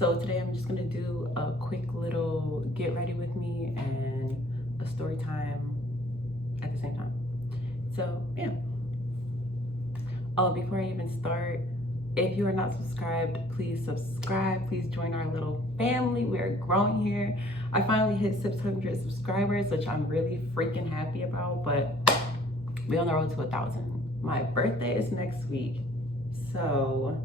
So today I'm just gonna do a quick little get ready with me and a story time at the same time. So yeah. Oh, before I even start, if you are not subscribed, please subscribe. Please join our little family. We are growing here. I finally hit 600 subscribers, which I'm really freaking happy about, but we're on the road to 1,000. My birthday is next week, so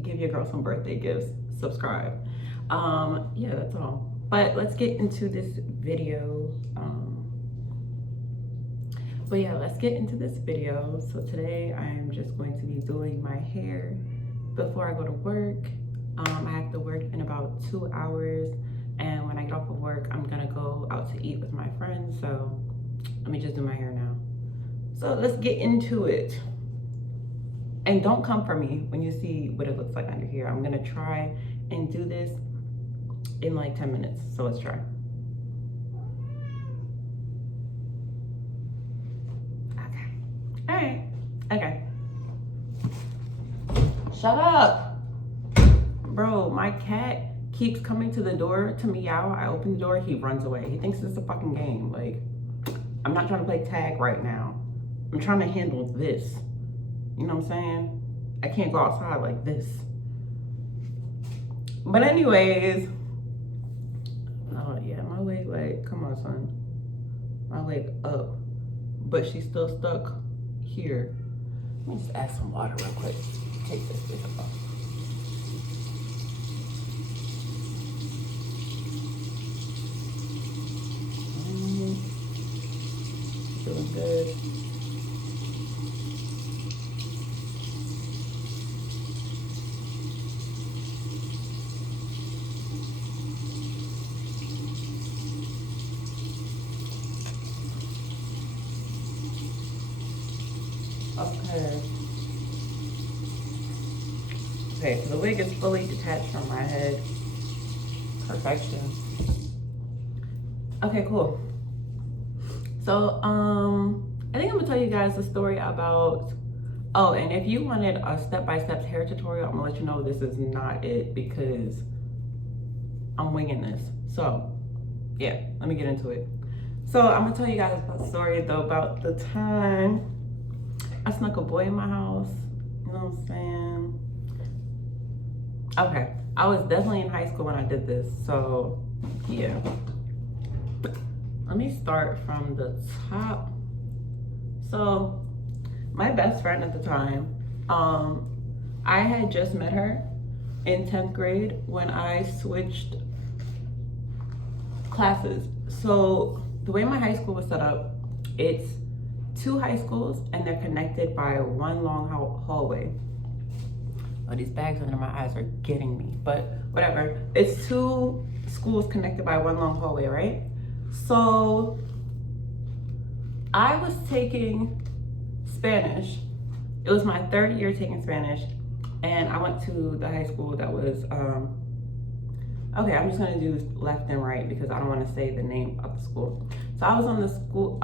give your girl some birthday gifts. Subscribe. Yeah, that's all. But let's get into this video. Let's get into this video. So today I'm just going to be doing my hair before I go to work. I have to work in about 2 hours, and when I get off of work, I'm gonna go out to eat with my friends. So let me just do my hair now. So let's get into it. And don't come for me when you see what it looks like under here. I'm gonna try and do this in like 10 minutes. So let's try. Okay. All right. Okay. Shut up. Bro, my cat keeps coming to the door to meow. I open the door, he runs away. He thinks it's a fucking game. Like, I'm not trying to play tag right now. I'm trying to handle this. You know what I'm saying? I can't go outside like this. But anyways, oh yeah, my wig, like, come on, son. My wig up, but she's still stuck here. Let me just add some water real quick. Take this bitch off. Feeling good. Okay, so the wig is fully detached from my head. Perfection. Okay, cool. So, I think I'm gonna tell you guys a story about, oh, and if you wanted a step-by-step hair tutorial, I'm gonna let you know this is not it because I'm winging this. So, yeah, let me get into it. So, I'm gonna tell you guys a story though about the time I snuck a boy in my house. You know what I'm saying? Okay, I was definitely in high school when I did this, so yeah. Let me start from the top. So, my best friend at the time, I had just met her in 10th grade when I switched classes. So, the way my high school was set up, it's 2 high schools and they're connected by one long hallway. Oh, these bags under my eyes are getting me, but whatever. It's 2 schools connected by one long hallway, right? So I was taking Spanish. It was my 3rd year taking Spanish, and I went to the high school that was, okay, I'm just gonna do left and right because I don't wanna say the name of the school. So I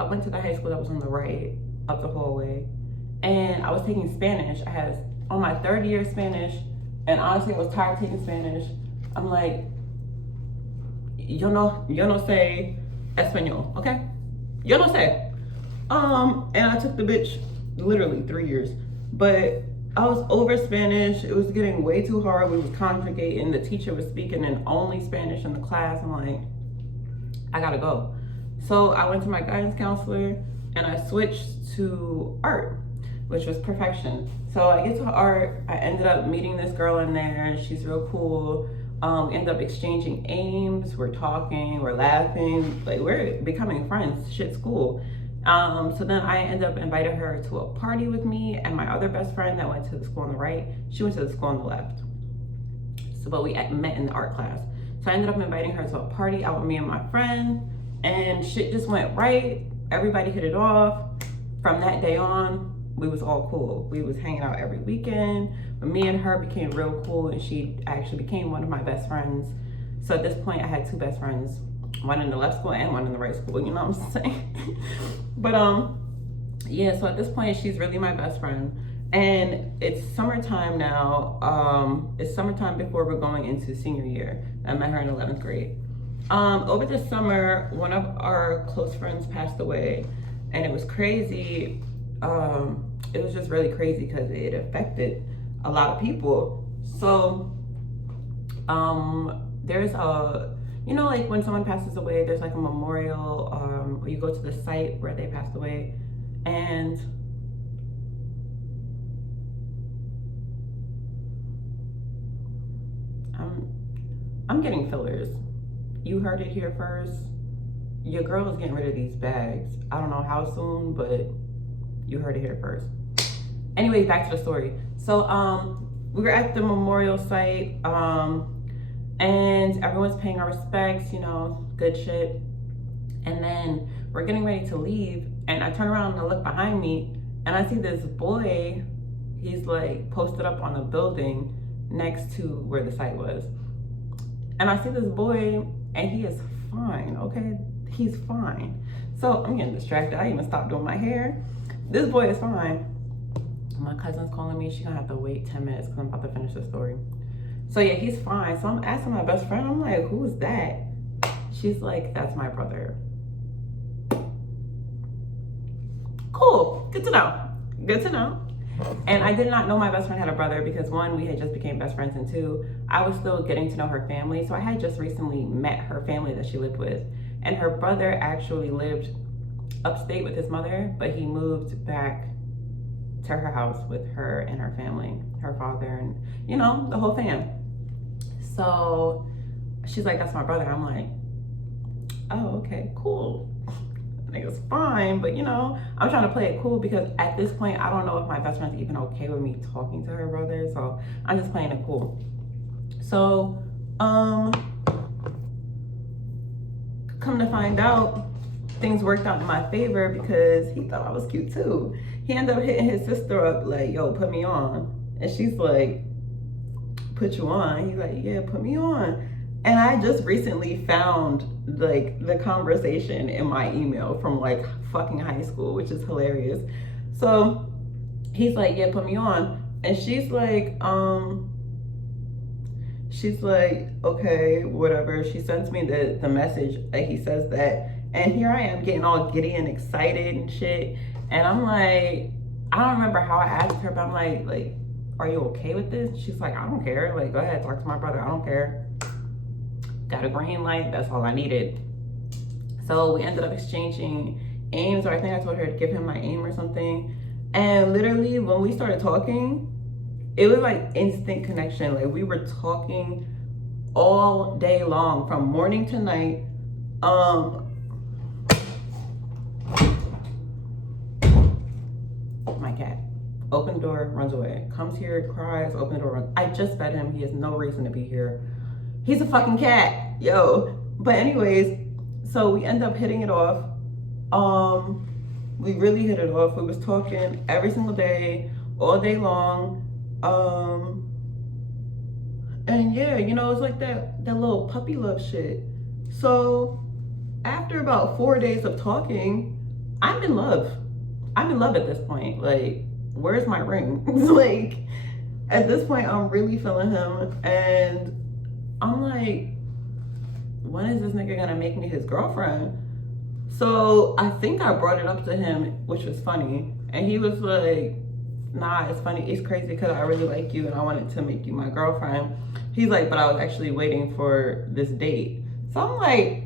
went to the high school that was on the right up the hallway, and I was taking Spanish. I had on my 3rd year Spanish, and honestly I was tired of taking Spanish. I'm like, yo no sé español, okay? Yo no sé. And I took the bitch literally 3 years, but I was over Spanish. It was getting way too hard. We was conjugating. The teacher was speaking in only Spanish in the class. I'm like, I gotta go. So I went to my guidance counselor and I switched to art, which was perfection. So I get to art. I ended up meeting this girl in there. She's real cool. We end up exchanging aims. We're talking, we're laughing, like we're becoming friends. Shit's cool. So then I ended up inviting her to a party with me and my other best friend that went to the school on the right. She went to the school on the left. So, but we met in the art class. So I ended up inviting her to a party out with me and my friend, and shit just went right. Everybody hit it off. From that day on, we was all cool. We was hanging out every weekend. But me and her became real cool, and she actually became one of my best friends. So at this point, I had 2 best friends, one in the left school and one in the right school, you know what I'm saying? But yeah, so at this point, she's really my best friend. And it's summertime now. It's summertime before we're going into senior year. I met her in 11th grade. Over the summer, one of our close friends passed away, and it was crazy. It was just really crazy because it affected a lot of people. So, there's a, you know, like when someone passes away, there's like a memorial, or you go to the site where they passed away, and I'm getting fillers. You heard it here first. Your girl is getting rid of these bags. I don't know how soon, but you heard it here first. Anyways, back to the story. So we were at the memorial site, and everyone's paying our respects, you know, good shit. And then we're getting ready to leave, and I turn around and I look behind me, and I see this boy. He's like posted up on a building next to where the site was. And I see this boy, and he is fine, okay? He's fine. So I'm getting distracted. I even stopped doing my hair. This boy is fine. My cousin's calling me. She's gonna have to wait 10 minutes because I'm about to finish the story. So yeah, he's fine. So I'm asking my best friend, I'm like, who's that? She's like, that's my brother. Cool, good to know. Good to know. And I did not know my best friend had a brother because one, we had just became best friends, and two, I was still getting to know her family. So I had just recently met her family that she lived with. And her brother actually lived upstate with his mother, but he moved back to her house with her and her family, her father and, you know, the whole fam. So she's like, that's my brother. I'm like, oh, okay, cool. Nigga's fine, but you know, I'm trying to play it cool because at this point, I don't know if my best friend's even okay with me talking to her brother, so I'm just playing it cool. So, come to find out, things worked out in my favor because he thought I was cute too. He ended up hitting his sister up like, yo, put me on. And she's like, put you on? He's like, yeah, put me on. And I just recently found like the conversation in my email from like fucking high school, which is hilarious. So he's like, yeah, put me on. And she's like, okay, whatever. She sends me the message that he says that. And here I am getting all giddy and excited and shit. And I'm like, I don't remember how I asked her, but I'm like, are you okay with this? She's like, I don't care. Like, go ahead, talk to my brother. I don't care. Got a green light. That's all I needed. So we ended up exchanging aims, or I think I told her to give him my aim or something. And literally when we started talking, it was like instant connection. Like we were talking all day long from morning to night. My cat. Open the door, runs away. Comes here, cries, open the door, runs. I just fed him. He has no reason to be here. He's a fucking cat, yo. But anyways, so we end up hitting it off. We really hit it off. We was talking every single day, all day long. And yeah, you know, it's like that little puppy love shit. So after about 4 days of talking, I'm in love. I'm in love at this point. Like, where's my ring? Like, at this point, I'm really feeling him. And I'm like, when is this nigga gonna make me his girlfriend? So I think I brought it up to him, which was funny. And he was like, nah, it's funny. It's crazy because I really like you and I wanted to make you my girlfriend. He's like, but I was actually waiting for this date. So I'm like,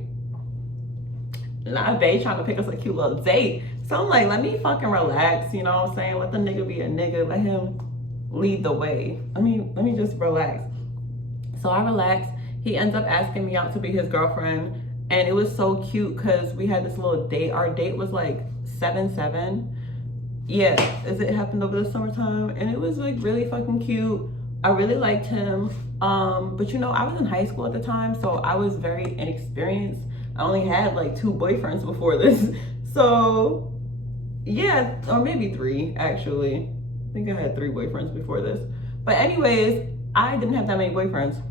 nah, babe, trying to pick us a cute little date. So I'm like, let me fucking relax, you know what I'm saying? Let the nigga be a nigga, let him lead the way. Let me just relax. So I relaxed. He ends up asking me out to be his girlfriend. And it was so cute because we had this little date. Our date was like 7-7. Yeah, as it happened over the summertime. And it was like really fucking cute. I really liked him. But you know, I was in high school at the time, so I was very inexperienced. I only had like 2 boyfriends before this. So yeah, or maybe 3 actually. I think I had 3 boyfriends before this. But anyways, I didn't have that many boyfriends.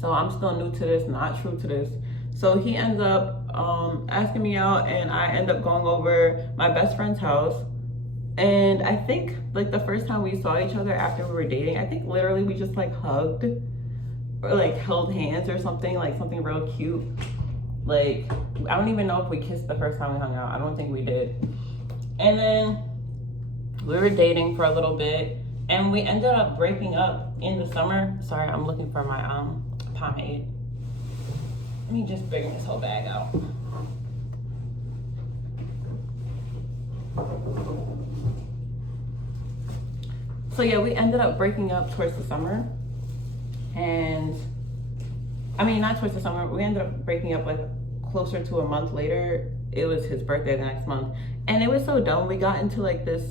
So I'm still new to this, not true to this. So he ends up asking me out, and I end up going over my best friend's house. And I think like the first time we saw each other after we were dating, I think literally we just like hugged or like held hands or something, like something real cute. Like, I don't even know if we kissed the first time we hung out. I don't think we did. And then we were dating for a little bit, and we ended up breaking up in the summer. Sorry, I'm looking for my pomade. Let me just bring this whole bag out. So yeah, we ended up breaking up towards the summer. And I mean, not towards the summer, we ended up breaking up like closer to a month later. It was his birthday the next month. And it was so dumb. We got into like this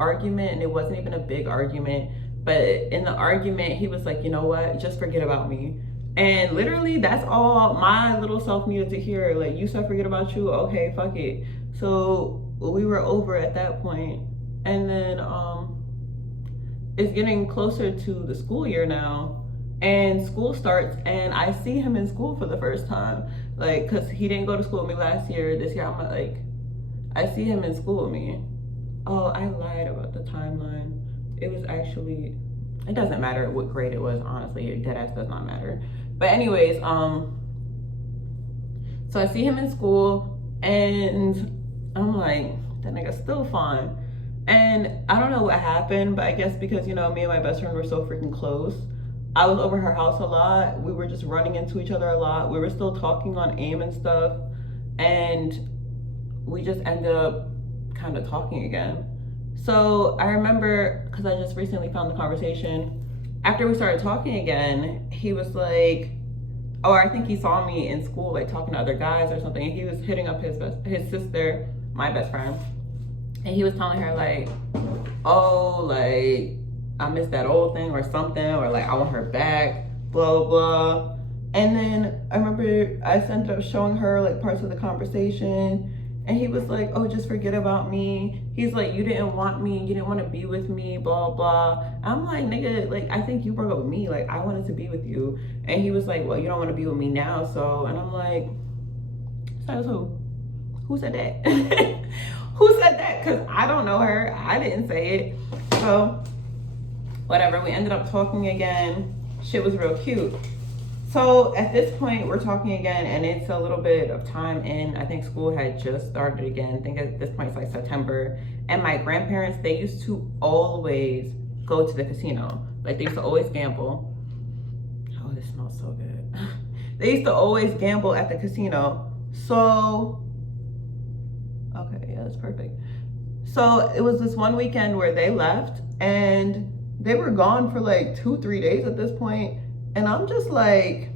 argument, and it wasn't even a big argument. But in the argument, he was like, you know what, just forget about me. And literally, that's all my little self needed to hear. Like, you said forget about you, okay, fuck it. So we were over at that point. And then it's getting closer to the school year now. And school starts, and I see him in school for the first time. Like, cause he didn't go to school with me last year. This year, I'm like, I see him in school with me. Oh, I lied about the timeline. It was actually, it doesn't matter what grade it was, honestly. Dead ass does not matter. But anyways, so I see him in school, and I'm like, that nigga's still fine. And I don't know what happened, but I guess because, you know, me and my best friend were so freaking close, I was over her house a lot. We were just running into each other a lot. We were still talking on AIM and stuff. And we just ended up kind of talking again. So I remember, because I just recently found the conversation, after we started talking again, he was like, oh, I think he saw me in school, like talking to other guys or something. He was hitting up his sister, my best friend. And he was telling her like, oh, like, I missed that old thing or something, or like, I want her back, blah, blah. And then I remember I ended up showing her like parts of the conversation, and he was like, oh, just forget about me. He's like, you didn't want me, you didn't want to be with me, blah, blah. I'm like, nigga, like, I think you broke up with me. Like, I wanted to be with you. And he was like, well, you don't want to be with me now, so. And I'm like, so who? Who said that? Who said that? Because I don't know her. I didn't say it. So whatever, we ended up talking again. Shit was real cute. So at this point, we're talking again, and it's a little bit of time in. I think school had just started again. I think at this point it's like September. And my grandparents, they used to always go to the casino. Like, they used to always gamble. Oh, this smells so good. They used to always gamble at the casino. So, okay, yeah, that's perfect. So it was this one weekend where they left, and they were gone for like 2-3 days at this point. And I'm just like,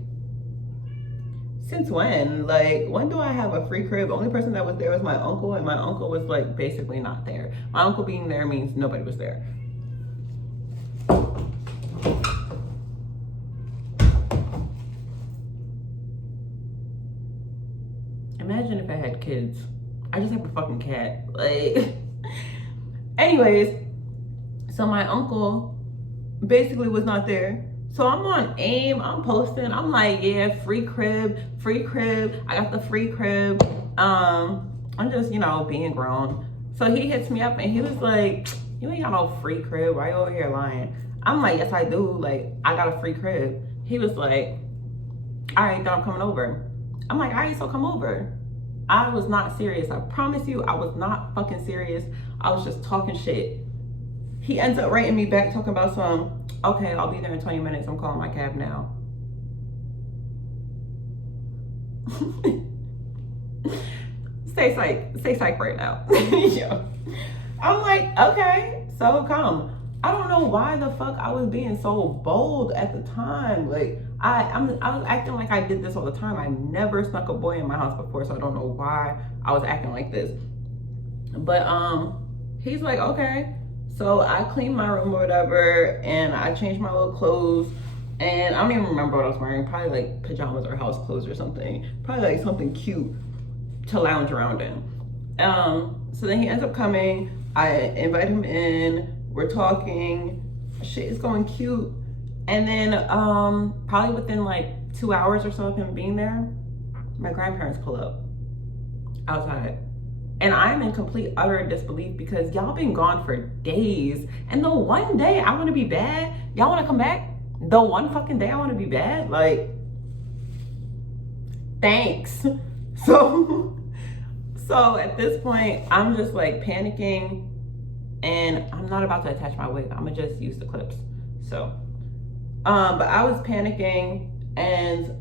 since when? Like, when do I have a free crib? The only person that was there was my uncle, and my uncle was like basically not there. My uncle being there means nobody was there. Imagine if I had kids. I just have a fucking cat. Like, anyways, so my uncle basically was not there. So I'm on AIM, I'm posting, I'm like, yeah, free crib, I got the free crib. I'm just, you know, being grown. So he hits me up, and he was like, you ain't got no free crib, why you over here lying? I'm like, yes, I do, like, I got a free crib. He was like, all right, then I'm coming over. I'm like, all right, so come over. I was not serious, I promise you, I was not fucking serious. I was just talking shit. He ends up writing me back talking about some, okay, I'll be there in 20 minutes. I'm calling my cab now. Stay psych right now. Yeah. I'm like, okay, so come. I don't know why the fuck I was being so bold at the time. Like, I was acting like I did this all the time. I never snuck a boy in my house before, so I don't know why I was acting like this. But he's like, okay. So I cleaned my room or whatever, and I changed my little clothes, and I don't even remember what I was wearing. Probably like pajamas or house clothes or something. Probably like something cute to lounge around in. So then he ends up coming. I invite him in. We're talking. Shit is going cute. And then probably within like 2 hours or so of him being there, my grandparents pull up outside. And I'm in complete utter disbelief because y'all been gone for days. And the one day I want to be bad, y'all want to come back? The one fucking day I want to be bad? Like, thanks. So at this point, I'm just like panicking, and I'm not about to attach my wig. I'm gonna just use the clips. So, but I was panicking, and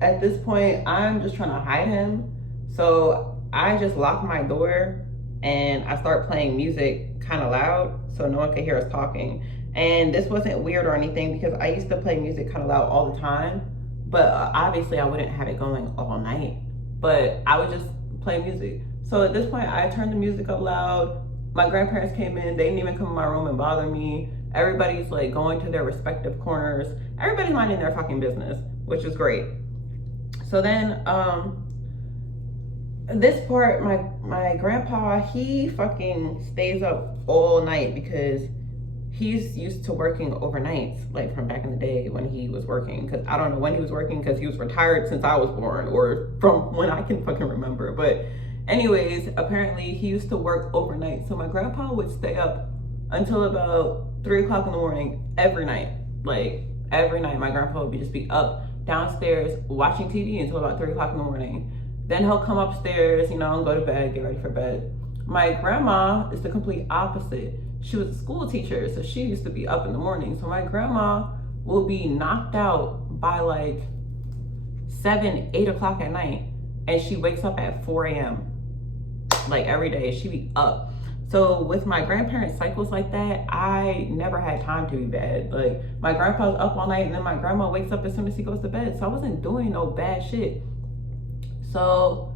at this point, I'm just trying to hide him. So I just lock my door and I start playing music kind of loud so no one could hear us talking. And this wasn't weird or anything because I used to play music kind of loud all the time, but obviously I wouldn't have it going all night, but I would just play music. So at this point, I turned the music up loud. My grandparents came in, they didn't even come in my room and bother me. Everybody's like going to their respective corners. Everybody's minding their fucking business, which is great. So then, this part, my grandpa, he fucking stays up all night because he's used to working overnights, like from back in the day when he was working. Because I don't know when he was working because he was retired since I was born or from when I can fucking remember. But anyways, apparently he used to work overnight. So my grandpa would stay up until about 3 o'clock in the morning every night. Like every night, my grandpa would just be up downstairs watching TV until about 3 o'clock in the morning. Then he'll come upstairs, you know, and go to bed, get ready for bed. My grandma is the complete opposite. She was a school teacher, so she used to be up in the morning. So my grandma will be knocked out by like 7, 8 o'clock at night, and she wakes up at 4 a.m. like every day. She be up. So with my grandparents' cycles like that, I never had time to be bad. Like my grandpa's up all night, and then my grandma wakes up as soon as he goes to bed. So I wasn't doing no bad shit. So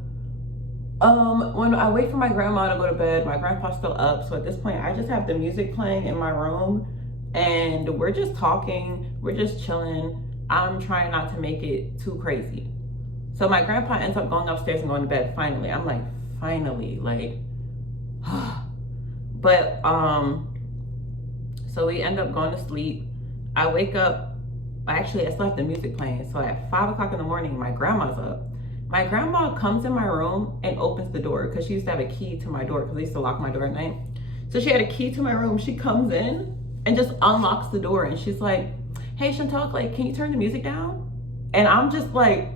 when I wait for my grandma to go to bed, my grandpa's still up. So at this point, I just have the music playing in my room, and we're just talking, we're just chilling. I'm trying not to make it too crazy. So my grandpa ends up going upstairs and going to bed finally. I'm like, finally, like, but so we end up going to sleep. I wake up, actually I still have the music playing. So at 5 o'clock in the morning, my grandma's up. My grandma comes in my room and opens the door because she used to have a key to my door because I used to lock my door at night. So she had a key to my room. She comes in and just unlocks the door, and she's like, hey Chantal, like, can you turn the music down? And I'm just like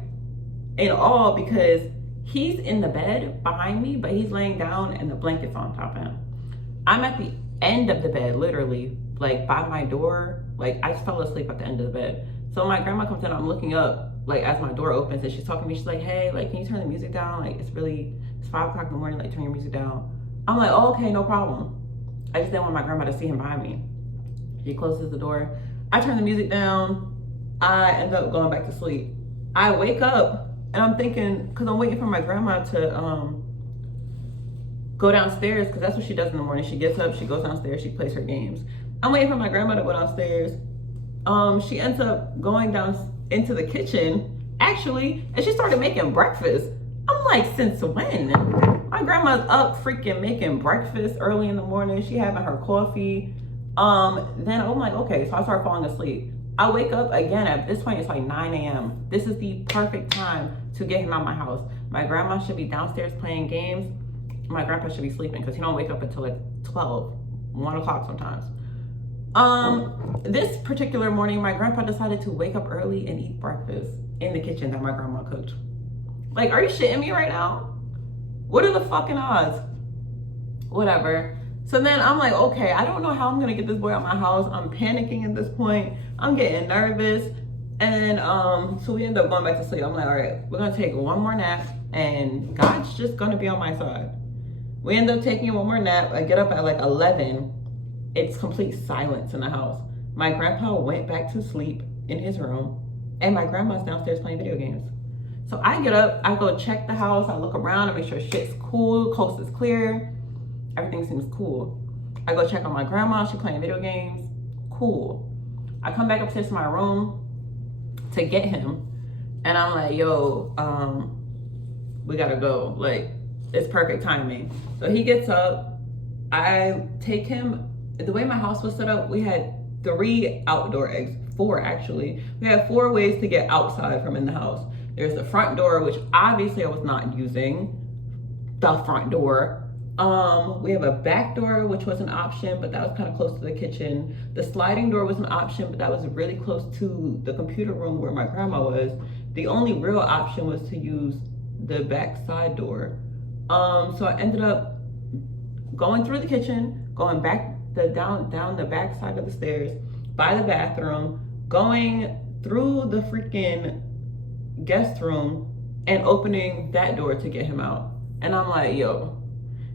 in awe because he's in the bed behind me, but he's laying down and the blanket's on top of him. I'm at the end of the bed, literally, like by my door. Like I just fell asleep at the end of the bed. So my grandma comes in, I'm looking up, like as my door opens, and she's talking to me. She's like, hey, like, can you turn the music down? Like it's 5 o'clock in the morning, like turn your music down. I'm like, oh, okay, no problem. I just didn't want my grandma to see him behind me. She closes the door. I turn the music down. I end up going back to sleep. I wake up and I'm thinking, because I'm waiting for my grandma to go downstairs, because that's what she does in the morning. She gets up, she goes downstairs, she plays her games. I'm waiting for my grandma to go downstairs. She ends up going down into the kitchen, actually, and she started making breakfast. I'm like, since when? My grandma's up freaking making breakfast early in the morning. She having her coffee. Then I'm like, okay, so I start falling asleep. I wake up again. At this point, it's like 9 a.m. This is the perfect time to get him out of my house. My grandma should be downstairs playing games. My grandpa should be sleeping because he don't wake up until like 12, 1 o'clock sometimes. This particular morning, my grandpa decided to wake up early and eat breakfast in the kitchen that my grandma cooked. Like, are you shitting me right now? What are the fucking odds? Whatever. So then I'm like, okay, I don't know how I'm gonna get this boy out of my house. I'm panicking at this point. I'm getting nervous. And so we end up going back to sleep. I'm like, all right, we're gonna take one more nap and God's just gonna be on my side. We end up taking one more nap. I get up at like 11. It's complete silence in the house. My grandpa went back to sleep in his room, and my grandma's downstairs playing video games. So I get up, I go check the house, I look around to make sure shit's cool, coast is clear, everything seems cool. I go check on my grandma, she playing video games, cool. I come back upstairs to my room to get him, and I'm like, yo, we gotta go. Like, it's perfect timing. So he gets up, I take him. The way my house was set up, we had 3 outdoor exits, 4 actually. We had 4 ways to get outside from in the house. There's the front door, which obviously I was not using. the front door. We have a back door, which was an option, but that was kind of close to the kitchen. The sliding door was an option, but that was really close to the computer room where my grandma was. The only real option was to use the back side door. So I ended up going through the kitchen, going back down the back side of the stairs by the bathroom, going through the freaking guest room and opening that door to get him out. And I'm like, yo,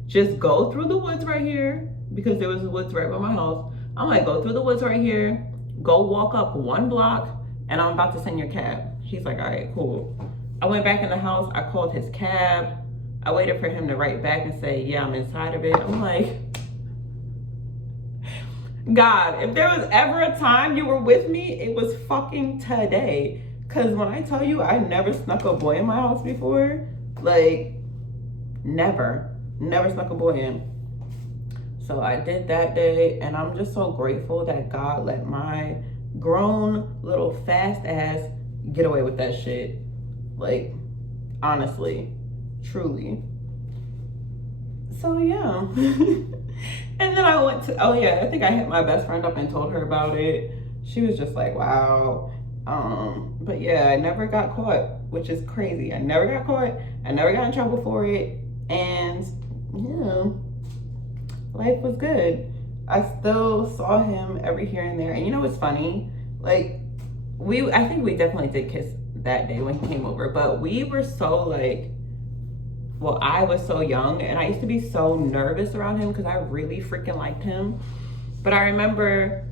just go through the woods right here, because there was woods right by my house. I'm like, go through the woods right here, go walk up 1 block, and I'm about to send your cab. He's like, all right, cool. I went back in the house, I called his cab. I waited for him to write back and say, yeah, I'm inside of it. I'm like, God, if there was ever a time you were with me, it was fucking today. Cause when I tell you I never snuck a boy in my house before, like, never snuck a boy in. So I did that day, and I'm just so grateful that God let my grown little fast ass get away with that shit. Like, honestly, truly. So yeah. And then I went to, oh yeah, I think I hit my best friend up and told her about it. She was just like, wow. But yeah, I never got caught, which is crazy. I never got caught. I never got in trouble for it. And yeah, life was good. I still saw him every here and there. And you know what's funny? Like, I think we definitely did kiss that day when he came over, but we were so like, well, I was so young, and I used to be so nervous around him because I really freaking liked him. But I remember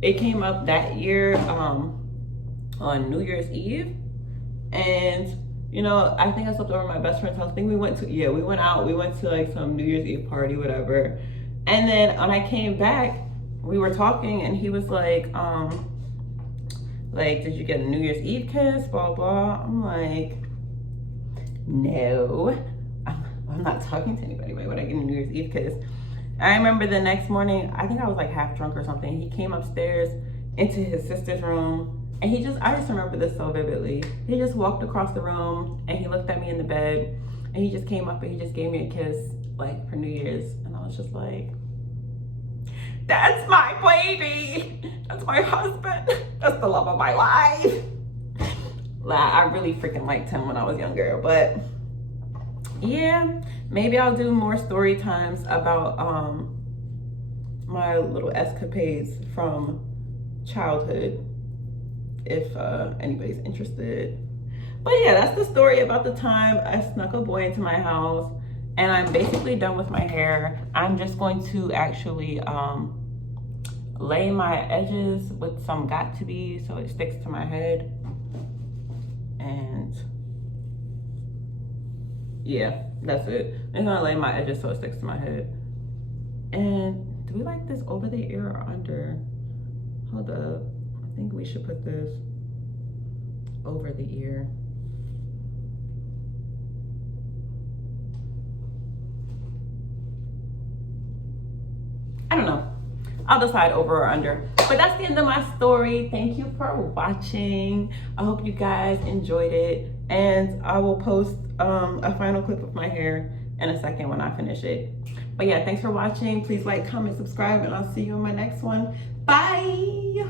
it came up that year on New Year's Eve, and you know, I think I slept over at my best friend's house. I think we went out, we went to like some New Year's Eve party, whatever. And then when I came back, we were talking, and he was like, did you get a New Year's Eve kiss, blah, blah. I'm like, no, I'm not talking to anybody. Why would I get a New Year's Eve kiss? I remember the next morning, I think I was like half drunk or something. He came upstairs into his sister's room, and I just remember this so vividly. He just walked across the room, and he looked at me in the bed, and he just came up and he just gave me a kiss, like, for New Year's. And I was just like, that's my baby. That's my husband. That's the love of my life. I really freaking liked him when I was younger. But yeah, maybe I'll do more story times about my little escapades from childhood, if anybody's interested. But yeah, that's the story about the time I snuck a boy into my house. And I'm basically done with my hair. I'm just going to actually lay my edges with some got-to-be so it sticks to my head. And yeah, that's it. I'm gonna lay my edges so it sticks to my head. And do we like this over the ear or under? Hold up, I think we should put this over the ear. I don't know. I'll decide over or under. But that's the end of my story. Thank you for watching. I hope you guys enjoyed it. And I will post a final clip of my hair in a second when I finish it. But yeah, thanks for watching. Please like, comment, subscribe, and I'll see you in my next one. Bye.